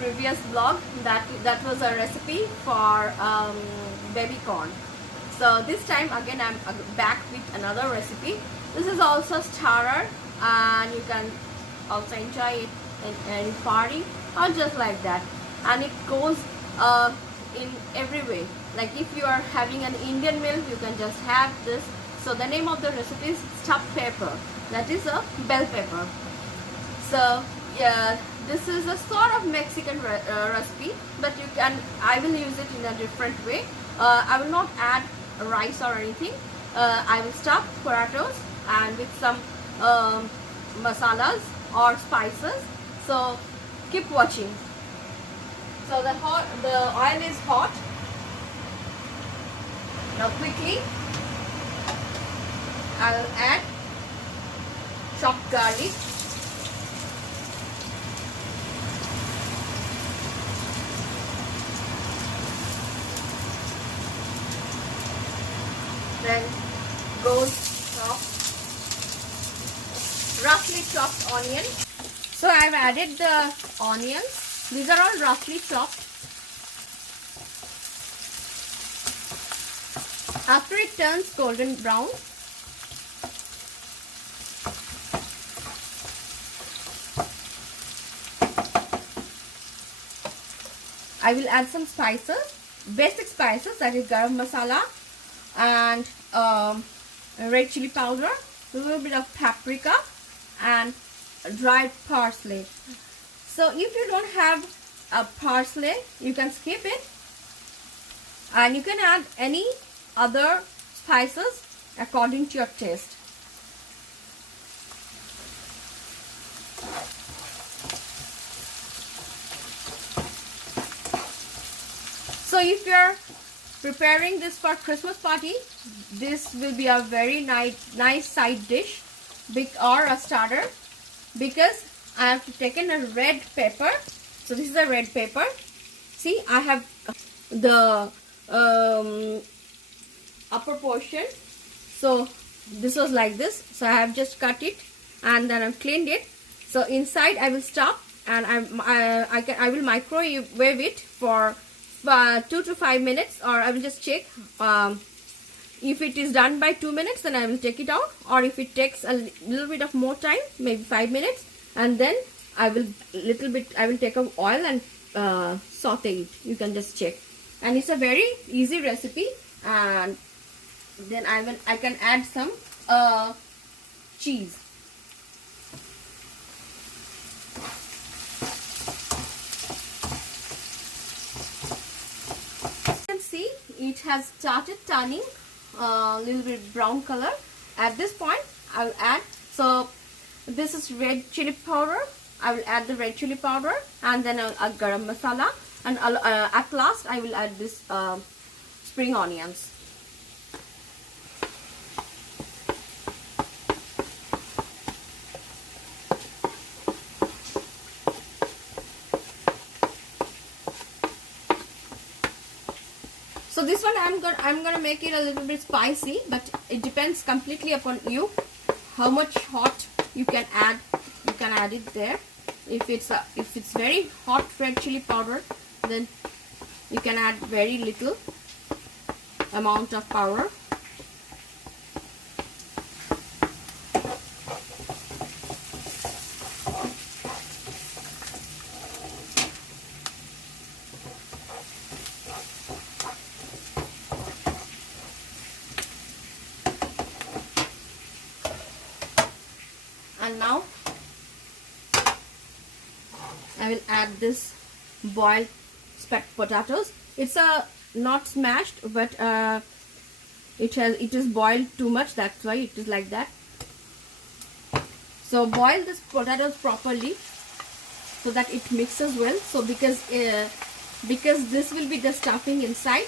previous vlog, that was a recipe for baby corn. So this time again I'm back with another recipe. This is also starter, and you can also enjoy it in any party or just like that, and it goes in every way. Like if you are having an Indian meal, you can just have this. So the name of the recipe is stuffed pepper, that is a bell pepper. So yeah, this is a sort of Mexican recipe, but I will use it in a different way. I will not add rice or anything. I will stuff potatoes and with some masalas or spices. So keep watching. So the oil is hot. Now quickly I will add chopped garlic. Then goes roughly chopped onion. So I have added the onions. These are all roughly chopped. After it turns golden brown, I will add some spices, basic spices, that is garam masala and red chili powder, a little bit of paprika and dried parsley. So if you don't have a parsley, you can skip it, and you can add any other spices according to your taste. So if you're preparing this for Christmas party, this will be a very nice side dish, or a starter, because I have taken a red pepper. So this is a red pepper. See, I have the upper portion. So this was like this. So I have just cut it and then I've cleaned it. So inside I will stuff, and I will microwave it for 2 to 5 minutes, or I will just check. If it is done by 2 minutes, then I will take it out, or if it takes a little bit of more time, maybe 5 minutes, and then I will take out oil and saute it. You can just check, and it's a very easy recipe. And then I can add some cheese. See, it has started turning a little bit brown color. At this point I will add, so this is red chili powder. I will add the red chili powder, and then I'll add garam masala, and at last I will add this spring onions. So this one I'm gonna make it a little bit spicy, but it depends completely upon you how much hot you can add. You can add it there. If it's very hot red chili powder, then you can add very little amount of powder. And now I will add this boiled potatoes. It's not smashed, but it is boiled too much. That's why it is like that. So boil this potatoes properly so that it mixes well. So because this will be the stuffing inside.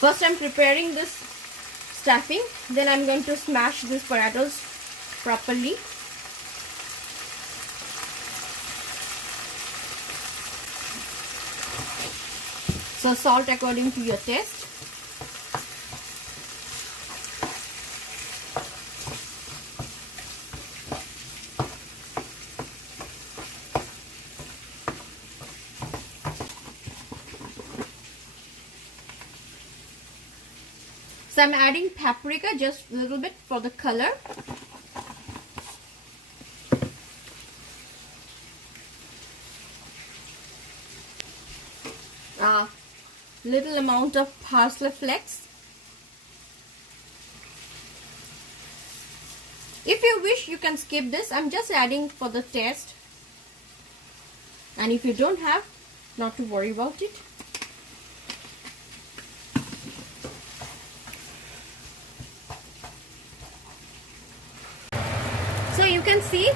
First I'm preparing this stuffing. Then I'm going to smash these potatoes properly. So salt according to your taste. So I'm adding paprika just a little bit for the color. Little amount of parsley flakes. If you wish, you can skip this. I'm just adding for the taste. And if you don't have, not to worry about it. So you can see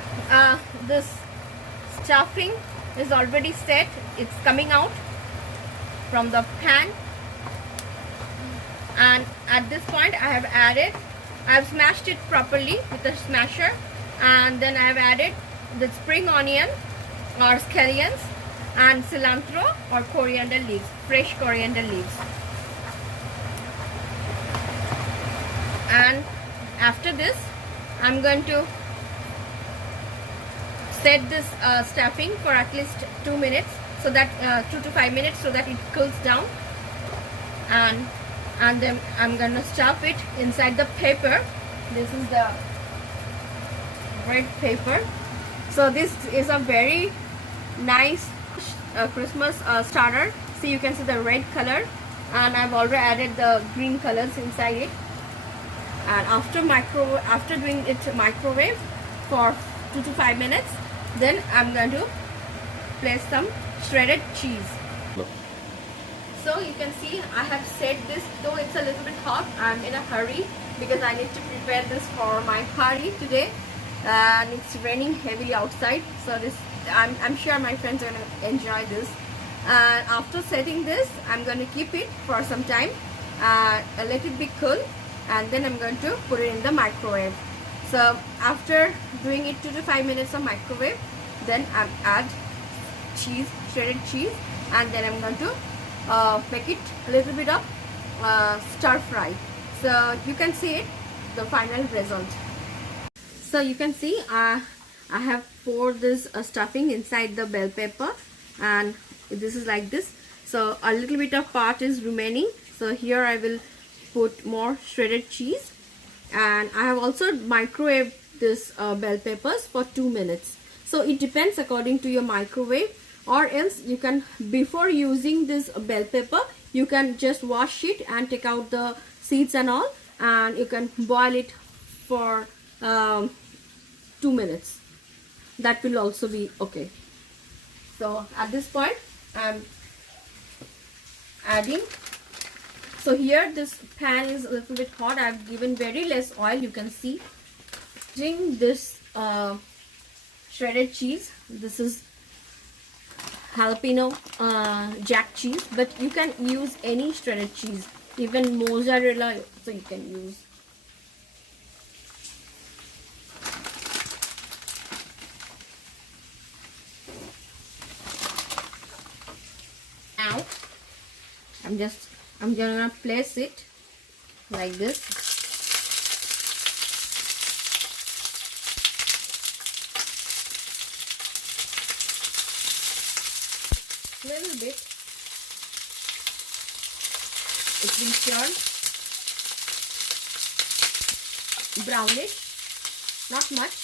this stuffing is already set. It's coming out from the pan, and at this point I've smashed it properly with a smasher, and then I've added the spring onion or scallions and cilantro or coriander leaves, fresh coriander leaves. And after this, I'm going to set this stuffing for at least 2 minutes, so that 2 to 5 minutes, so that it cools down, and then I'm gonna stuff it inside the paper. This is the red paper. So this is a very nice Christmas starter. See, you can see the red color, and I've already added the green colors inside it. And after doing it microwave for 2 to 5 minutes, then I'm going to place some shredded cheese. So you can see I have set this, though it's a little bit hot. I'm in a hurry because I need to prepare this for my party today, and it's raining heavily outside. So this, I'm sure my friends are going to enjoy this. And after setting this, I'm going to keep it for some time, let it be cool, and then I'm going to put it in the microwave. So after doing it 2 to 5 minutes of microwave, then I add cheese, shredded cheese, and then I'm going to make it a little bit of stir fry. So you can see it, the final result. So you can see I have poured this stuffing inside the bell pepper, and this is like this. So a little bit of part is remaining, so here I will put more shredded cheese, and I have also microwaved this bell peppers for 2 minutes. So it depends according to your microwave, or else you can, before using this bell pepper, you can just wash it and take out the seeds and all, and you can boil it for 2 minutes. That will also be okay. So at this point I'm adding, so here this pan is a little bit hot. I've given very less oil, you can see. Using this shredded cheese, this is jalapeno jack cheese, but you can use any shredded cheese, even mozzarella, so you can use. Now I'm gonna place it like this. Little bit. It will turn brownish, not much.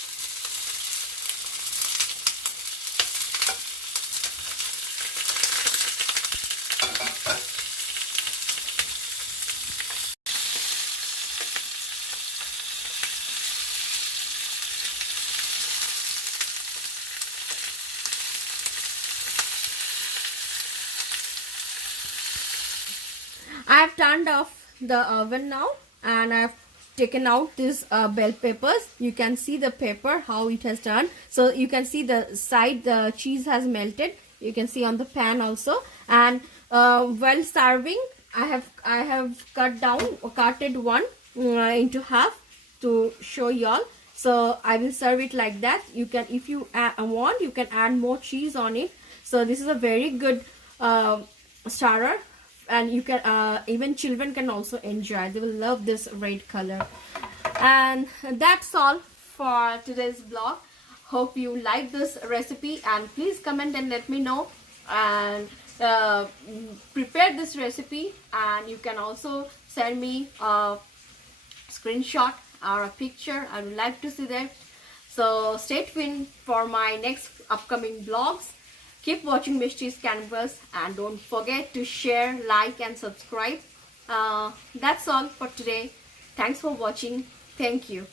I have turned off the oven now, and I have taken out these bell peppers. You can see the pepper, how it has turned. So you can see the side, the cheese has melted. You can see on the pan also. And while serving, I have cut down or cutted one into half to show y'all. So I will serve it like that. You can, if you want, you can add more cheese on it. So this is a very good starter, and you can even children can also enjoy. They will love this red color. And that's all for today's vlog. Hope you like this recipe, and please comment and let me know, and prepare this recipe. And you can also send me a screenshot or a picture. I would like to see that. So stay tuned for my next upcoming vlogs. Keep watching Mishti's Canvas, and don't forget to share, like and subscribe. That's all for today. Thanks for watching. Thank you.